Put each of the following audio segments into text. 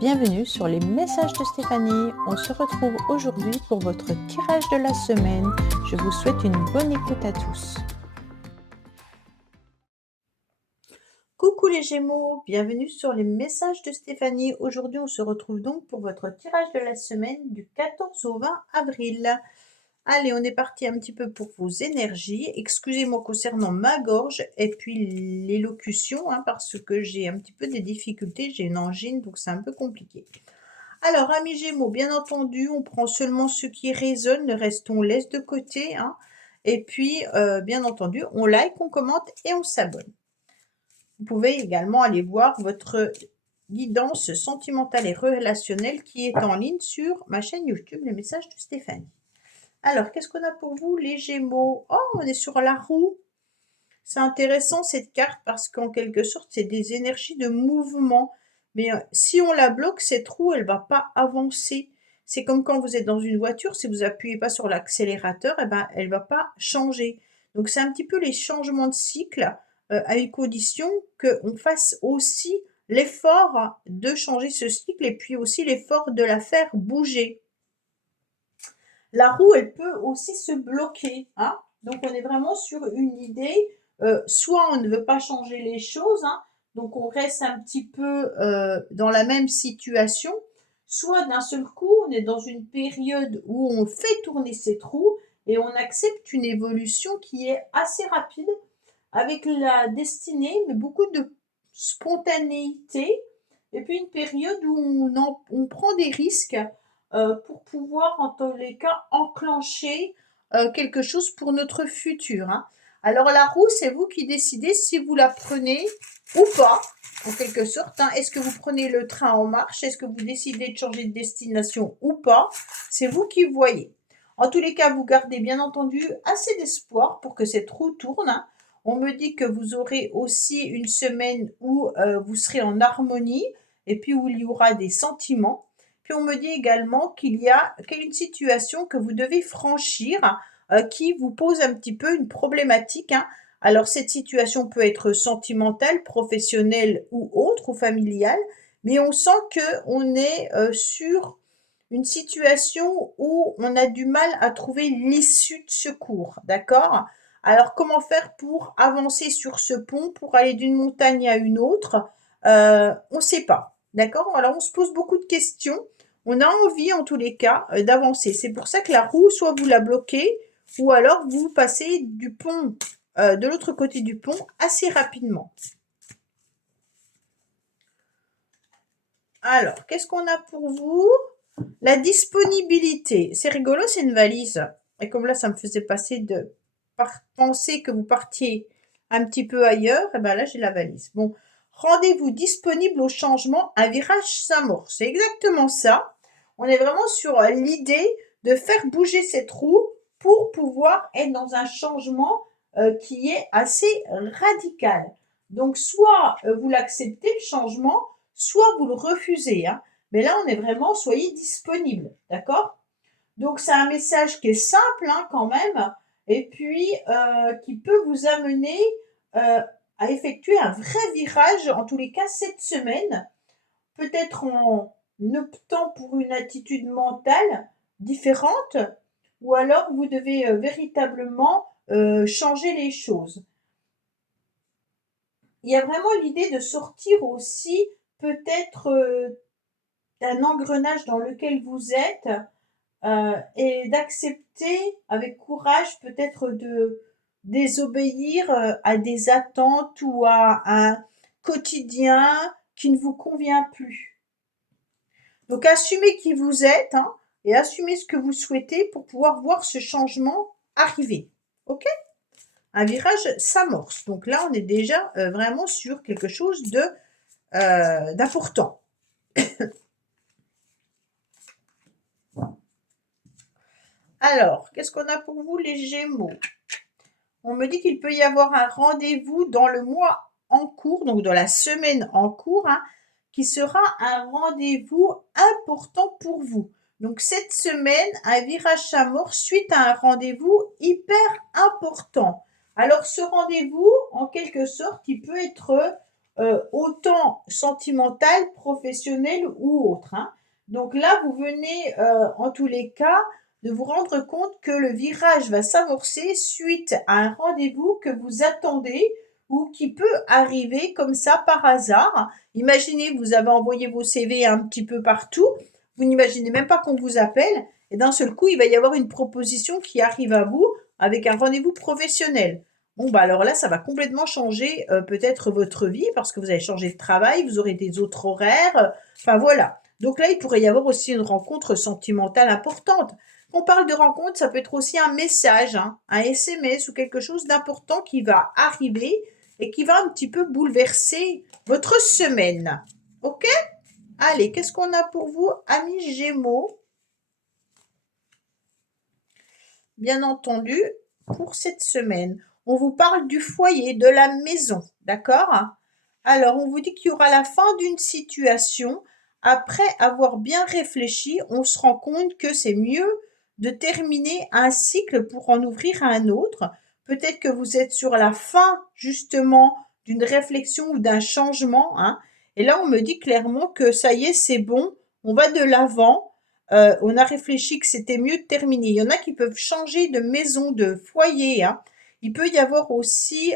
Bienvenue sur les messages de Stéphanie. On se retrouve aujourd'hui pour votre tirage de la semaine. Je vous souhaite une bonne écoute à tous. Coucou les Gémeaux, bienvenue sur les messages de Stéphanie. Aujourd'hui, on se retrouve donc pour votre tirage de la semaine du 14 au 20 avril. Allez, on est parti un petit peu pour vos énergies. Excusez-moi concernant ma gorge et puis l'élocution, parce que j'ai un petit peu des difficultés. J'ai une angine, donc c'est un peu compliqué. Alors, amis Gémeaux, bien entendu, on prend seulement ce qui résonne, le reste on laisse de côté. Et puis, bien entendu, on like, on commente et on s'abonne. Vous pouvez également aller voir votre guidance sentimentale et relationnelle qui est en ligne sur ma chaîne YouTube, les messages de Stéphanie. Alors, qu'est-ce qu'on a pour vous, les Gémeaux? Oh, on est sur la roue. C'est intéressant cette carte parce qu'en quelque sorte, c'est des énergies de mouvement. Mais si on la bloque, cette roue, elle va pas avancer. C'est comme quand vous êtes dans une voiture, si vous appuyez pas sur l'accélérateur, elle va pas changer. Donc c'est un petit peu les changements de cycle à une condition qu'on fasse aussi l'effort de changer ce cycle et puis aussi l'effort de la faire bouger. La roue, elle peut aussi se bloquer. Donc on est vraiment sur une idée, soit on ne veut pas changer les choses, donc on reste un petit peu dans la même situation, soit d'un seul coup, on est dans une période où on fait tourner cette roue et on accepte une évolution qui est assez rapide, avec la destinée, mais beaucoup de spontanéité, et puis une période où on prend des risques pour pouvoir, en tous les cas, enclencher quelque chose pour notre futur. Alors la roue, c'est vous qui décidez si vous la prenez ou pas, en quelque sorte. Est-ce que vous prenez le train en marche? Est-ce que vous décidez de changer de destination ou pas? C'est vous qui voyez. En tous les cas, vous gardez bien entendu assez d'espoir pour que cette roue tourne. On me dit que vous aurez aussi une semaine où vous serez en harmonie et puis où il y aura des sentiments. Puis on me dit également qu'il y a une situation que vous devez franchir qui vous pose un petit peu une problématique. Alors cette situation peut être sentimentale, professionnelle ou autre, ou familiale, mais on sent qu'on est sur une situation où on a du mal à trouver l'issue de secours, d'accord? Alors comment faire pour avancer sur ce pont, pour aller d'une montagne à une autre? On ne sait pas, d'accord? Alors on se pose beaucoup de questions. On a envie en tous les cas d'avancer. C'est pour ça que la roue, soit vous la bloquez, ou alors vous passez du pont, de l'autre côté du pont, assez rapidement. Alors, qu'est-ce qu'on a pour vous? La disponibilité. C'est rigolo, c'est une valise. Et comme là, ça me faisait passer de penser que vous partiez un petit peu ailleurs, et bien là, j'ai la valise. Bon, rendez-vous disponible au changement, un virage s'amorce. C'est exactement ça. On est vraiment sur l'idée de faire bouger cette roue pour pouvoir être dans un changement qui est assez radical. Donc, soit vous l'acceptez, le changement, soit vous le refusez. Mais là, on est vraiment, soyez disponible, d'accord? Donc, c'est un message qui est simple quand même, et puis qui peut vous amener à effectuer un vrai virage, en tous les cas cette semaine, peut-être en optant pour une attitude mentale différente, ou alors vous devez véritablement changer les choses. Il y a vraiment l'idée de sortir aussi peut-être d'un engrenage dans lequel vous êtes et d'accepter avec courage peut-être de désobéir à des attentes ou à un quotidien qui ne vous convient plus. Donc assumez qui vous êtes et assumez ce que vous souhaitez pour pouvoir voir ce changement arriver. Ok? Un virage s'amorce. Donc là, on est déjà vraiment sur quelque chose d'important. Alors, qu'est-ce qu'on a pour vous, les Gémeaux? On me dit qu'il peut y avoir un rendez-vous dans le mois en cours, donc dans la semaine en cours, qui sera un rendez-vous important pour vous. Donc cette semaine, un virage s'amorce suite à un rendez-vous hyper important. Alors ce rendez-vous, en quelque sorte, il peut être autant sentimental, professionnel ou autre, hein. Donc là, vous venez, en tous les cas, de vous rendre compte que le virage va s'amorcer suite à un rendez-vous que vous attendez ou qui peut arriver comme ça par hasard. Imaginez, vous avez envoyé vos CV un petit peu partout, vous n'imaginez même pas qu'on vous appelle, et d'un seul coup, il va y avoir une proposition qui arrive à vous avec un rendez-vous professionnel. Bon, bah alors là, ça va complètement changer peut-être votre vie parce que vous allez changer de travail, vous aurez des autres horaires, enfin voilà. Donc là, il pourrait y avoir aussi une rencontre sentimentale importante. Quand on parle de rencontre, ça peut être aussi un message, hein, un SMS ou quelque chose d'important qui va arriver et qui va un petit peu bouleverser votre semaine. Ok? Allez, qu'est-ce qu'on a pour vous, amis Gémeaux? Bien entendu, pour cette semaine, on vous parle du foyer, de la maison, d'accord? Alors, on vous dit qu'il y aura la fin d'une situation. Après avoir bien réfléchi, on se rend compte que c'est mieux de terminer un cycle pour en ouvrir un autre. Peut-être que vous êtes sur la fin, justement, d'une réflexion ou d'un changement, hein. Et là, on me dit clairement que ça y est, c'est bon, on va de l'avant. On a réfléchi que c'était mieux de terminer. Il y en a qui peuvent changer de maison, de foyer, hein. Il peut y avoir aussi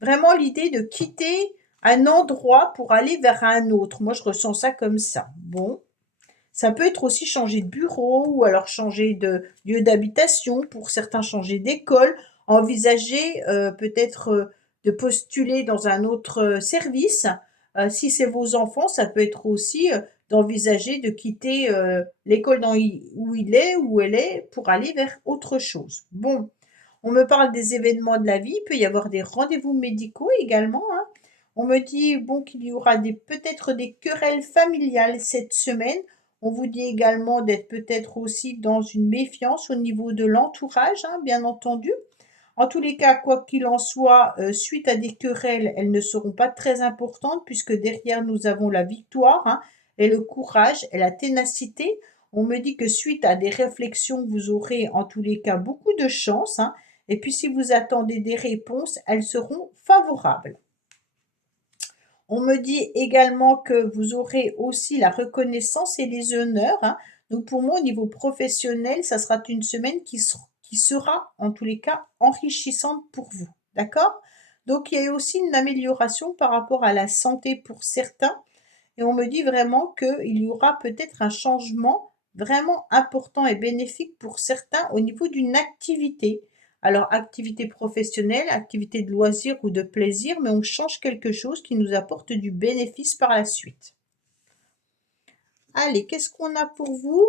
vraiment l'idée de quitter un endroit pour aller vers un autre. Moi, je ressens ça comme ça. Bon, ça peut être aussi changer de bureau ou alors changer de lieu d'habitation, pour certains changer d'école, envisager peut-être de postuler dans un autre service. Si c'est vos enfants, ça peut être aussi d'envisager de quitter l'école où il est, où elle est, pour aller vers autre chose. Bon, on me parle des événements de la vie, il peut y avoir des rendez-vous médicaux également, hein. On me dit bon qu'il y aura peut-être des querelles familiales cette semaine. On vous dit également d'être peut-être aussi dans une méfiance au niveau de l'entourage, hein, bien entendu. En tous les cas, quoi qu'il en soit, suite à des querelles, elles ne seront pas très importantes puisque derrière nous avons la victoire, hein, et le courage et la ténacité. On me dit que suite à des réflexions, vous aurez en tous les cas beaucoup de chance, hein, et puis si vous attendez des réponses, elles seront favorables. On me dit également que vous aurez aussi la reconnaissance et les honneurs, hein. Donc pour moi, au niveau professionnel, ça sera une semaine qui sera, en tous les cas, enrichissante pour vous. D'accord? Donc il y a aussi une amélioration par rapport à la santé pour certains. Et on me dit vraiment qu'il y aura peut-être un changement vraiment important et bénéfique pour certains au niveau d'une activité. Alors, activité professionnelle, activité de loisir ou de plaisir, mais on change quelque chose qui nous apporte du bénéfice par la suite. Allez, qu'est-ce qu'on a pour vous,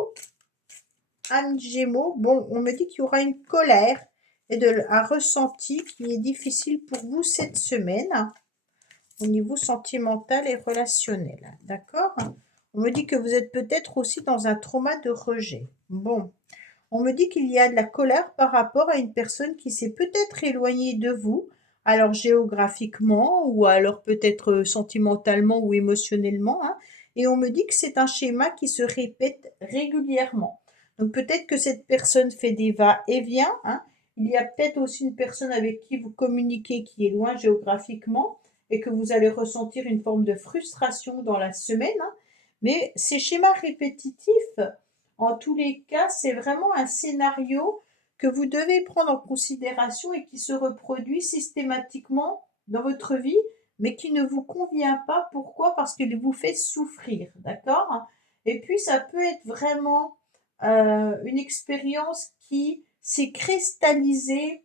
Anne Gémeaux? Bon, on me dit qu'il y aura une colère et un ressenti qui est difficile pour vous cette semaine au niveau sentimental et relationnel. D'accord? On me dit que vous êtes peut-être aussi dans un trauma de rejet. Bon, on me dit qu'il y a de la colère par rapport à une personne qui s'est peut-être éloignée de vous, alors géographiquement ou alors peut-être sentimentalement ou émotionnellement, hein. Et on me dit que c'est un schéma qui se répète régulièrement. Donc peut-être que cette personne fait des va-et-vient, hein. Il y a peut-être aussi une personne avec qui vous communiquez qui est loin géographiquement et que vous allez ressentir une forme de frustration dans la semaine, hein. Mais ces schémas répétitifs, en tous les cas, c'est vraiment un scénario que vous devez prendre en considération et qui se reproduit systématiquement dans votre vie, mais qui ne vous convient pas. Pourquoi? Parce qu'il vous fait souffrir, d'accord? Et puis, ça peut être vraiment une expérience qui s'est cristallisée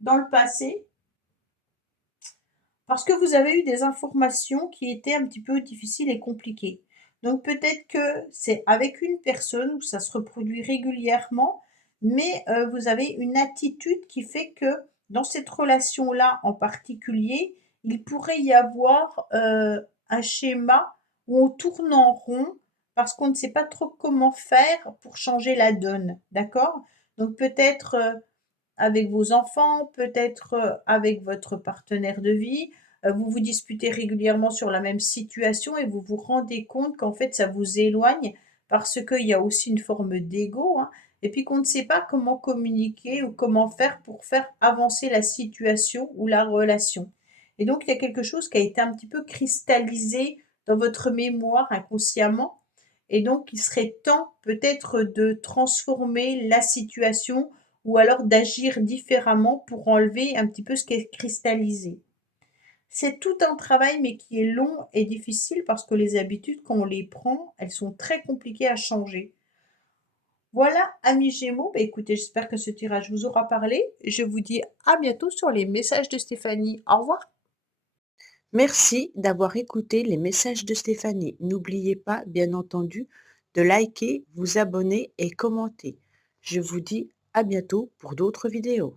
dans le passé parce que vous avez eu des informations qui étaient un petit peu difficiles et compliquées. Donc peut-être que c'est avec une personne où ça se reproduit régulièrement, mais vous avez une attitude qui fait que dans cette relation-là en particulier, il pourrait y avoir un schéma où on tourne en rond parce qu'on ne sait pas trop comment faire pour changer la donne, d'accord? Donc peut-être avec vos enfants, peut-être avec votre partenaire de vie. Vous vous disputez régulièrement sur la même situation et vous vous rendez compte qu'en fait ça vous éloigne parce qu'il y a aussi une forme d'ego, hein, et puis qu'on ne sait pas comment communiquer ou comment faire pour faire avancer la situation ou la relation. Et donc il y a quelque chose qui a été un petit peu cristallisé dans votre mémoire inconsciemment et donc il serait temps peut-être de transformer la situation ou alors d'agir différemment pour enlever un petit peu ce qui est cristallisé. C'est tout un travail, mais qui est long et difficile parce que les habitudes, quand on les prend, elles sont très compliquées à changer. Voilà, amis Gémeaux, bah écoutez, j'espère que ce tirage vous aura parlé. Je vous dis à bientôt sur les messages de Stéphanie. Au revoir. Merci d'avoir écouté les messages de Stéphanie. N'oubliez pas, bien entendu, de liker, vous abonner et commenter. Je vous dis à bientôt pour d'autres vidéos.